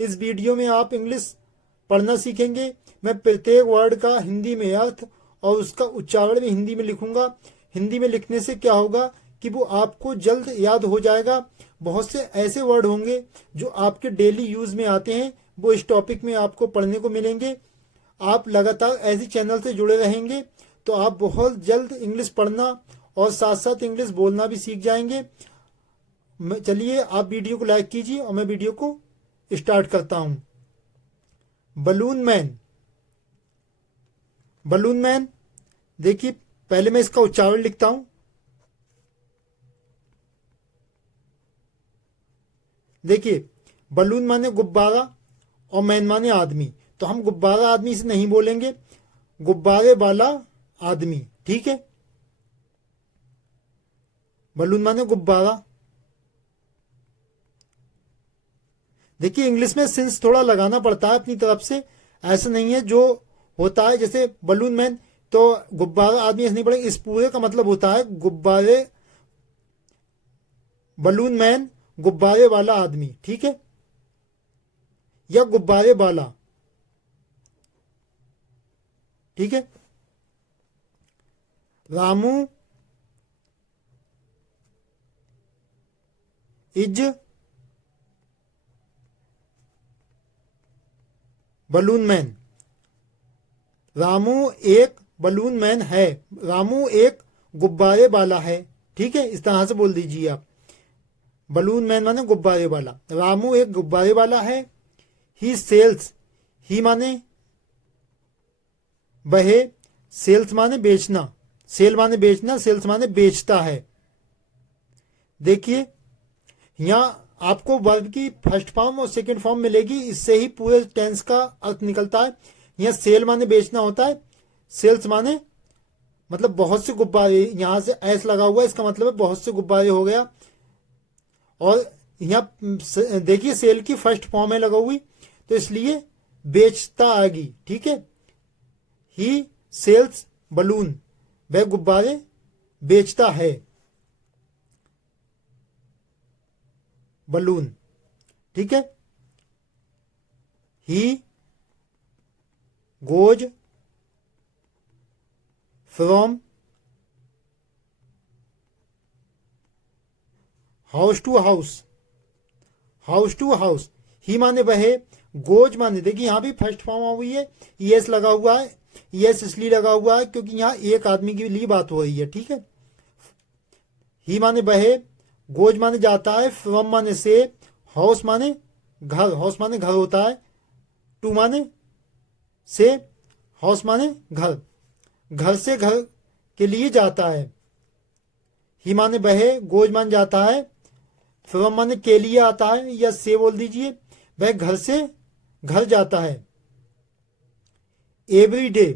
इस वीडियो में आप इंग्लिश पढ़ना सीखेंगे। मैं प्रत्येक वर्ड का हिंदी में अर्थ और उसका उच्चारण भी हिंदी में लिखूंगा। हिंदी में लिखने से क्या होगा कि वो आपको जल्द याद हो जाएगा। बहुत से ऐसे वर्ड होंगे जो आपके डेली यूज में आते हैं, वो इस टॉपिक में आपको पढ़ने को मिलेंगे। आप लगातार ऐसी चैनल से जुड़े रहेंगे तो आप बहुत जल्द इंग्लिश पढ़ना और साथ साथ इंग्लिश बोलना भी सीख जाएंगे। चलिए आप वीडियो को लाइक कीजिए और मैं वीडियो को स्टार्ट करता हूं। Balloon man. बलून मैन, देखिए पहले मैं इसका उच्चारण लिखता हूं। देखिए, बलून माने गुब्बारा और मैन माने आदमी, तो हम गुब्बारा आदमी से नहीं बोलेंगे, गुब्बारे वाला आदमी, ठीक है। बलून माने गुब्बारा। देखिए इंग्लिश में सिंस थोड़ा लगाना पड़ता है अपनी तरफ से, ऐसा नहीं है जो होता है जैसे बलून मैन तो गुब्बारा आदमी ऐसे नहीं पड़ेगा। इस पूरे का मतलब होता है गुब्बारे, बलून मैन गुब्बारे वाला आदमी, ठीक है, या गुब्बारे वाला, ठीक है। Ramu is balloon man. Ramu एक बलून मैन है। रामू एक गुब्बारे वाला है, ठीक है, इस तरह से बोल दीजिए आप। बलून मैन माने गुब्बारे वाला। रामू एक गुब्बारे वाला है। ही सेल्स, ही माने वह, सेल्स माने बेचना, सेल माने बेचना, सेल्स माने बेचता है। देखिए यहां आपको वर्ब की फर्स्ट फॉर्म और सेकंड फॉर्म मिलेगी, इससे ही पूरे टेंस का अर्थ निकलता है। यहां सेल माने बेचना होता है, सेल्स माने मतलब बहुत से गुब्बारे, यहां से एस लगा हुआ है, इसका मतलब है बहुत से गुब्बारे हो गया। और यहाँ देखिए सेल की फर्स्ट फॉर्म है लगा हुई, तो इसलिए बेचता आएगी, ठीक है। ही सेल्स बलून, वह गुब्बारे बेचता है, बलून, ठीक है। He goes from house to house, house to house. He माने वह, गोज माने, देखिए यहां भी फर्स्ट फॉर्म आ हुई है, ईएस लगा हुआ है। ईएस इसलिए लगा हुआ है क्योंकि यहां एक आदमी के लिए बात हो रही है, ठीक है। ही माने वह, गोज माने जाता है, फ्रॉम माने से, हाउस माने घर, हाउस माने घर होता है, टू माने से, हाउस माने घर, घर से घर के लिए जाता है। ही माने वह, गोज मान जाता है, फ्रॉम माने के लिए आता है, या से बोल दीजिए, वह घर से घर जाता है। एवरी डे,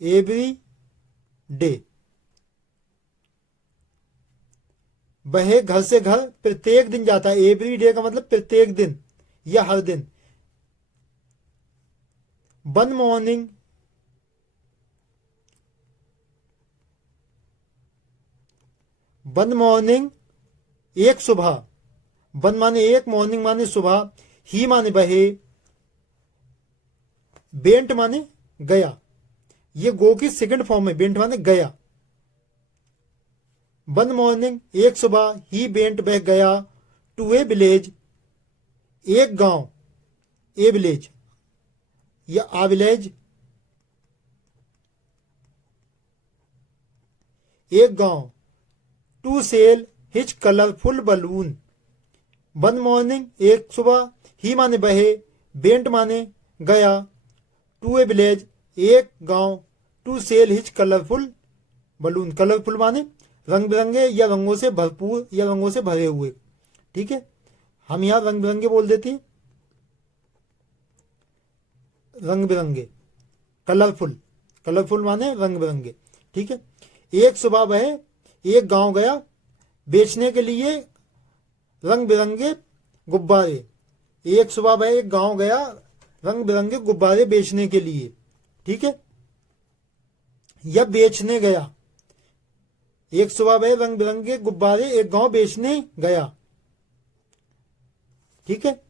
एवरी डे, वह घर से घर प्रत्येक दिन जाता है। एवरी डे का मतलब प्रत्येक दिन या हर दिन। वन मॉर्निंग, वन मॉर्निंग एक सुबह, वन माने एक, मॉर्निंग माने सुबह, ही माने वह, बेंट माने गया, ये गो की सेकंड फॉर्म है, बेंट माने गया। वन मॉर्निंग एक सुबह, ही बेंट वह गया, टू ए विलेज एक गांव, ए विलेज या आ विलेज, एक गांव, to sell his colourful balloon. One morning एक सुबह, ही माने वह, बेंट माने गया, टू ए विलेज एक गांव, to sell his colourful balloon. Colourful माने रंग बिरंगे या रंगों से भरपूर या रंगों से भरे हुए, ठीक है। हम यहां रंग बिरंगे बोल देते हैं, रंग बिरंगे, कलरफुल, कलरफुल माने रंग बिरंगे, ठीक है। एक सुबह वह एक गांव गया बेचने के लिए रंग बिरंगे गुब्बारे। एक सुबह वह एक गांव गया रंग बिरंगे गुब्बारे बेचने के लिए, ठीक है, या बेचने गया। एक सुबह वह रंग बिरंगे गुब्बारे एक गांव बेचने गया, ठीक है।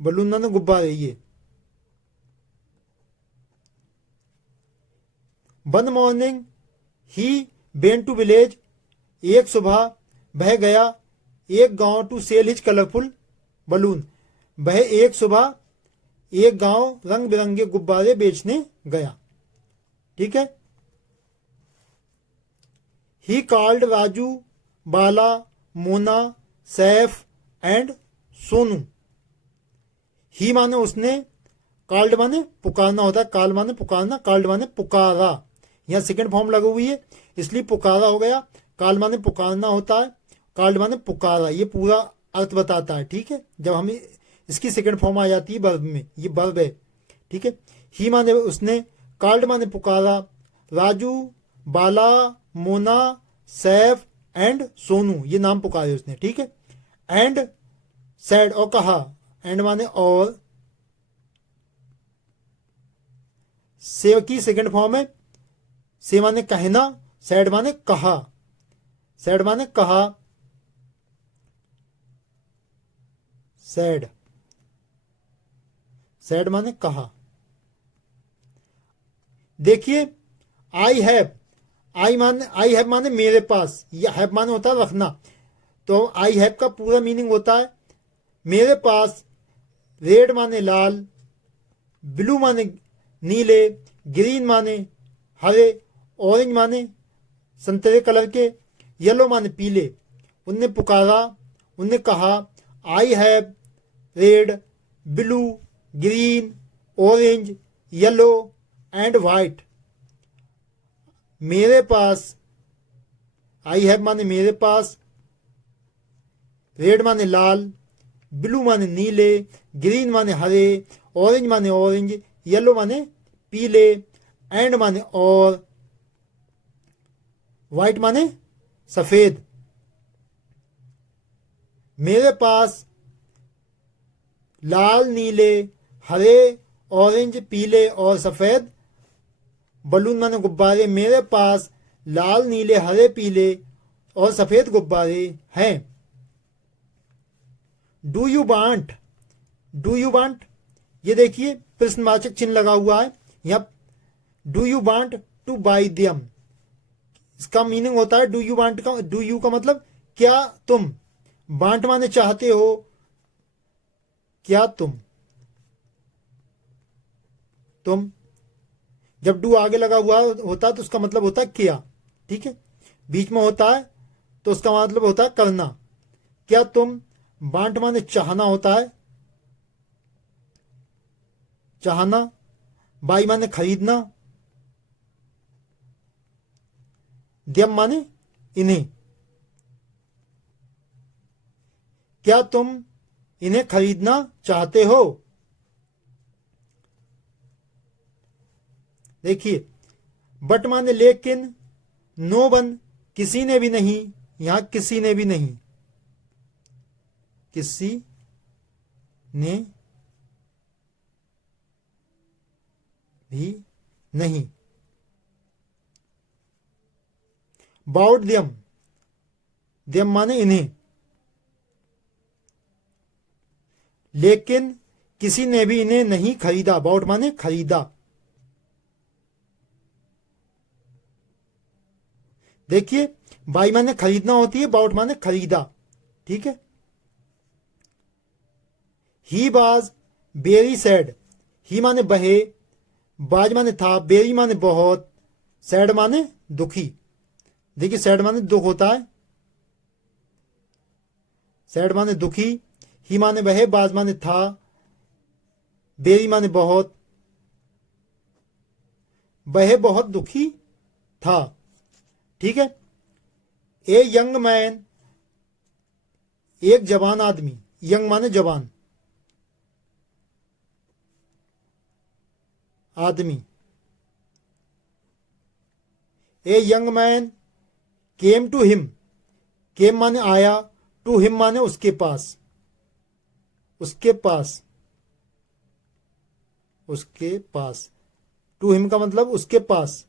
बलून माने गुब्बारे। ये one morning he went to village, एक सुबह वह गया एक गांव to sell his colourful balloon. वह एक सुबह एक गांव रंग बिरंगे गुब्बारे बेचने गया। ठीक है। He called Raju, Bala, Mona, Saif and Sonu. He माने उसने, कॉल्ड माने पुकारना होता है, कॉल माने पुकारना, कॉल्ड माने पुकारा। यहाँ सेकंड फॉर्म लगी हुई है इसलिए पुकारा हो गया। कॉल माने पुकारना होता है, कॉल्ड माने पुकारा। ये पूरा अर्थ बताता है। ठीक है। जब हम इसकी सेकंड फॉर्म आ जाती है वर्ब में, ये वर्ब है। ठीक है। ही माने उसने, कॉल्ड माने पुकारा, राजू, बाला, मोना, सैफ एंड सोनू, ये नाम पुकारे उसने। ठीक है। एंड सैड, और कहा। एंड माने और। से की सेकंड फॉर्म है। से माने कहना, सैड माने कहा। सैड माने कहा, सैड, सैड माने कहा। देखिए, आई हैव, आई हैव माने मेरे पास, या हैव माने होता है रखना। तो आई हैव का पूरा मीनिंग होता है मेरे पास। रेड माने लाल, ब्लू माने नीले, ग्रीन माने हरे, ऑरेंज माने संतरे कलर के, येलो माने पीले। उनने पुकारा, उनने कहा, I have read, blue, green, orange, yellow and white. मेरे पास, आई हैव माने मेरे पास, रेड माने लाल, ब्लू माने नीले, ग्रीन माने हरे, ऑरेंज माने ऑरेंज, येलो माने पीले, एंड माने और, व्हाइट माने सफेद। मेरे पास लाल, नीले, हरे, ऑरेंज, पीले और सफेद बलून माने गुब्बारे। मेरे पास लाल, नीले, हरे, पीले और सफेद गुब्बारे हैं। Do you want, do you want, ये देखिए प्रश्नवाचक चिन्ह लगा हुआ है यहाँ। Do you want two by them, इसका मीनिंग होता है डू यू वांट का, डू यू का मतलब क्या तुम, वांट माने चाहते हो, क्या तुम। जब डू आगे लगा हुआ होता है तो उसका मतलब होता है किया। ठीक है। बीच में होता है तो उसका मतलब होता है करना। क्या तुम, वांट माने चाहना होता है, चाहना। बाई माने खरीदना, देम माने इन्हें। क्या तुम इन्हें खरीदना चाहते हो। देखिए, बट माने लेकिन, नो वन किसी ने भी नहीं, यहां किसी ने भी नहीं, किसी ने भी नहीं। बाउट देम, देम माने इन्हें, लेकिन किसी ने भी इन्हें नहीं खरीदा। बाउट माने खरीदा। देखिए, बाई माने खरीदना होती है, बाउट माने खरीदा। ठीक है। ही बाज वेरी सैड, ही माने बहे, बाज माने था, बेरी माने बहुत, सैड माने दुखी। देखिए, सैड माने दुख होता है, सैड माने दुखी, ही माने बहे, बाज माने था, बेरी माने बहुत, वह बहुत दुखी था। ठीक है। ए यंग मैन, एक जवान आदमी, यंग माने जवान, आदमी। A young man came to him, came माने आया, टू हिम माने उसके पास, उसके पास, उसके पास। टू हिम का मतलब उसके पास,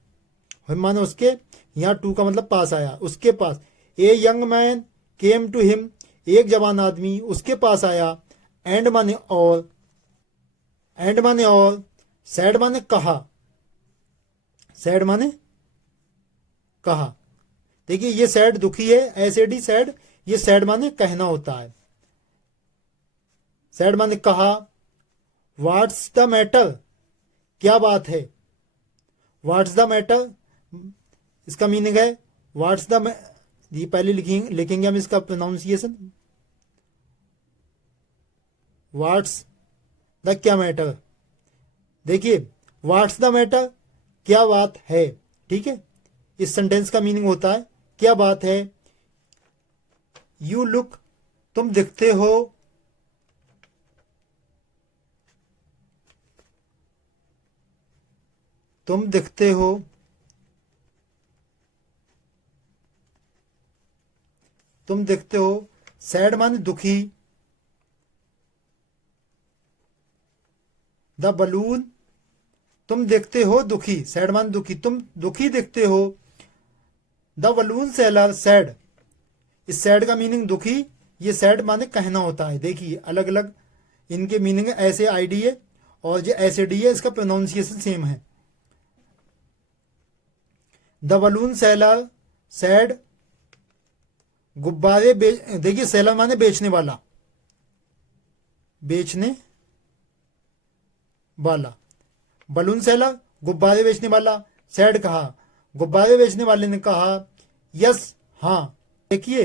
हिम माने उसके, यहां टू का मतलब पास आया, उसके पास। A young man came to him, एक जवान आदमी उसके पास आया। एंड माने और, एंड माने और, सैड माने कहा, सैड माने कहा। देखिए ये सैड दुखी है, एसएडी सैड, ये सैड माने कहना होता है। सैड माने कहा। व्हाट्स द मैटर, क्या बात है। व्हाट्स द मैटर, इसका मीनिंग है व्हाट्स द, ये पहले लिखेंगे हम इसका प्रोनाउंसिएशन। व्हाट्स द क्या मैटर, देखिए व्हाट्स द मैटर, क्या बात है। ठीक है, इस सेंटेंस का मीनिंग होता है क्या बात है। यू लुक, तुम दिखते हो। तुम दिखते हो। तुम दिखते हो। सैड माने दुखी। द बलून, तुम देखते हो दुखी, सैड माने दुखी, तुम दुखी दिखते हो। द बलून सेलर सैड, इस सैड का मीनिंग दुखी, ये सैड माने कहना होता है। देखिए अलग अलग इनके मीनिंग है, ऐसे आईडी है और जो ऐसे डी है, इसका प्रोनाउंसिएशन सेम है। द बलून सेलर सैड, गुब्बारे देखिए सेलर माने बेचने वाला, बेचने वाला। बलून सेलर गुब्बारे बेचने वाला। सैड कहा, गुब्बारे बेचने वाले ने कहा यस हाँ। देखिए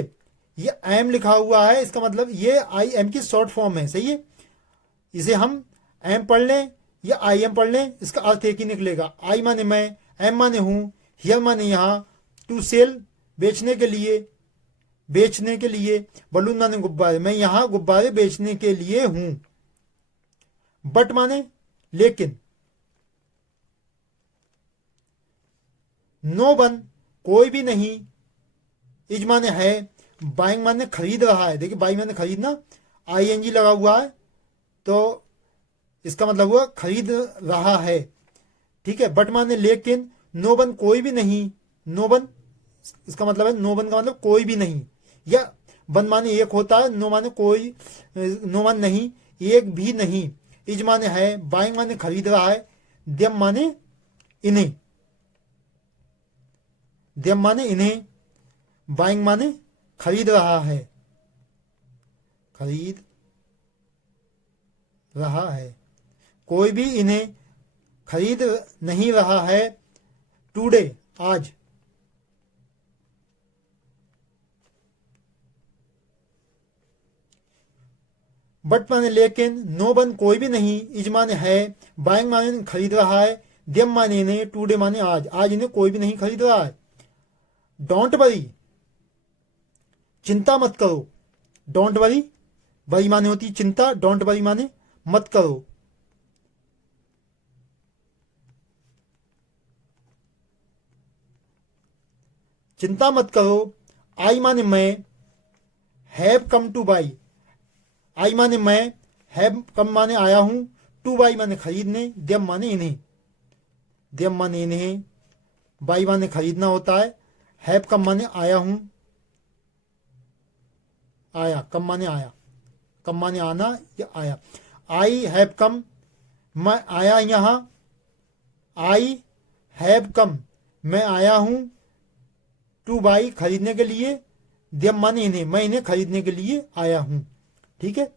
ये आई एम लिखा हुआ है, इसका मतलब ये आई एम की शॉर्ट फॉर्म है, सही है। इसे हम एम पढ़ लें या आई एम पढ़ लें, इसका अर्थ एक ही निकलेगा। आई माने मैं, एम माने हूं, हियर माने यहां, टू सेल बेचने के लिए, बेचने के लिए, बलून माने गुब्बारे, मैं यहां गुब्बारे बेचने के लिए हूं। बट माने लेकिन। नो वन, कोई भी नहीं। इज माने है। बाइंग माने खरीद रहा है, देखिए बाई माने खरीदना, आईएनजी लगा हुआ है तो इसका मतलब हुआ खरीद रहा है। ठीक है, बट माने लेकिन। नो वन, कोई भी नहीं। नो वन, इसका मतलब है नो वन का मतलब कोई भी नहीं, या वन माने एक होता है, नो माने कोई, नो वन नहीं, एक भी नहीं। इज माने है, बाइंग माने खरीद रहा है, देम माने इन्हें, देम माने इन्हें, बाइंग माने खरीद रहा है, खरीद रहा है। कोई भी इन्हें खरीद नहीं रहा है। टुडे, आज। बट माने लेकिन, नो वन कोई भी नहीं, इज माने है, बाइंग माने खरीद रहा है, देम माने इन्हें, टुडे माने आज, आज इन्हें कोई भी नहीं खरीद रहा है। डोंट वरी, चिंता मत करो। डोंट वरी, वरी माने होती चिंता, डोंट वरी माने मत करो। चिंता मत करो। आई माने मैं, हैव कम टू बाई, आई माने मैं, हैव कम माने आया हूं, टू बाई माने खरीदने, देम माने इन्हें, देम माने इन्हें, बाई माने खरीदना होता है, हैव कम माने आया हूं, आया, कम माने आया, कम माने आना या आया। आई हैव कम, मैं आया यहां। आई हैव कम, मैं आया हूं, टू बाई खरीदने के लिए, देम माने इन्हें, मैं इन्हें खरीदने के लिए आया हूं। ठीक है,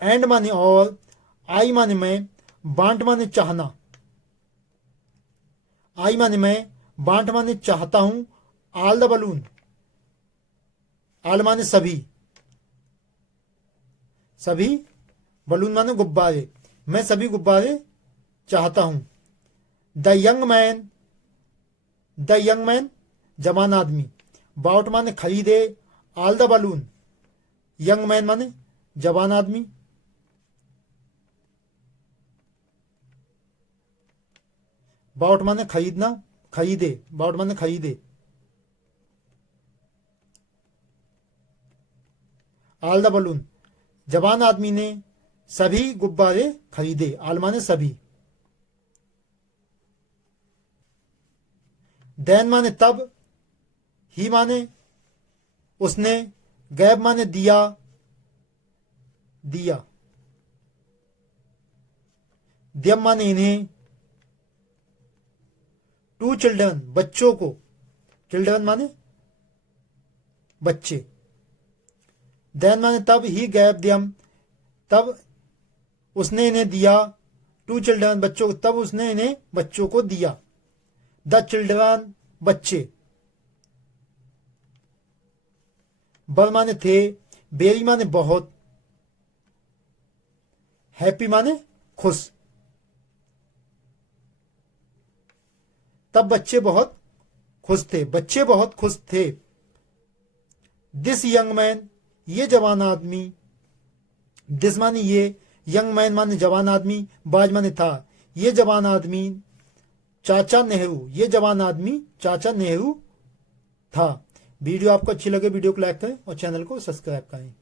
एंड माने और, आई माने मैं, बांट माने चाहना, आई माने मैं, बांट माने चाहता हूं। ऑल द बलून, ऑल माने सभी, सभी, बलून माने गुब्बारे, मैं सभी गुब्बारे चाहता हूं। The young man, the young man जवान आदमी, बाउट माने खरीदे, all the balloon, young man माने जवान आदमी। बाउट माने खरीदना, खरीदे, बाउट माने खरीदे। ऑल द बलून, जवान आदमी ने सभी गुब्बारे खरीदे, ऑल माने सभी। देन माने तब, ही माने उसने, गैब माने दिया, दिया, द्यम माने इन्हें, टू चिल्ड्रन बच्चों को, चिल्ड्रन माने बच्चे, देन माने तब, ही गैब द्यम तब उसने इन्हें दिया, टू चिल्ड्रन बच्चों को, तब उसने इन्हें बच्चों को दिया, द चिल्ड्रन बच्चे, बर माने थे, बेरी माने बहुत, हैप्पी माने खुश, तब बच्चे बहुत खुश थे, बच्चे बहुत खुश थे। दिस यंग मैन ये जवान आदमी, दिस माने ये, यंग मैन माने जवान आदमी, बाज माने था, ये जवान आदमी चाचा नेहरू, ये जवान आदमी चाचा नेहरू था। वीडियो आपको अच्छी लगे वीडियो को लाइक करें और चैनल को सब्सक्राइब करें।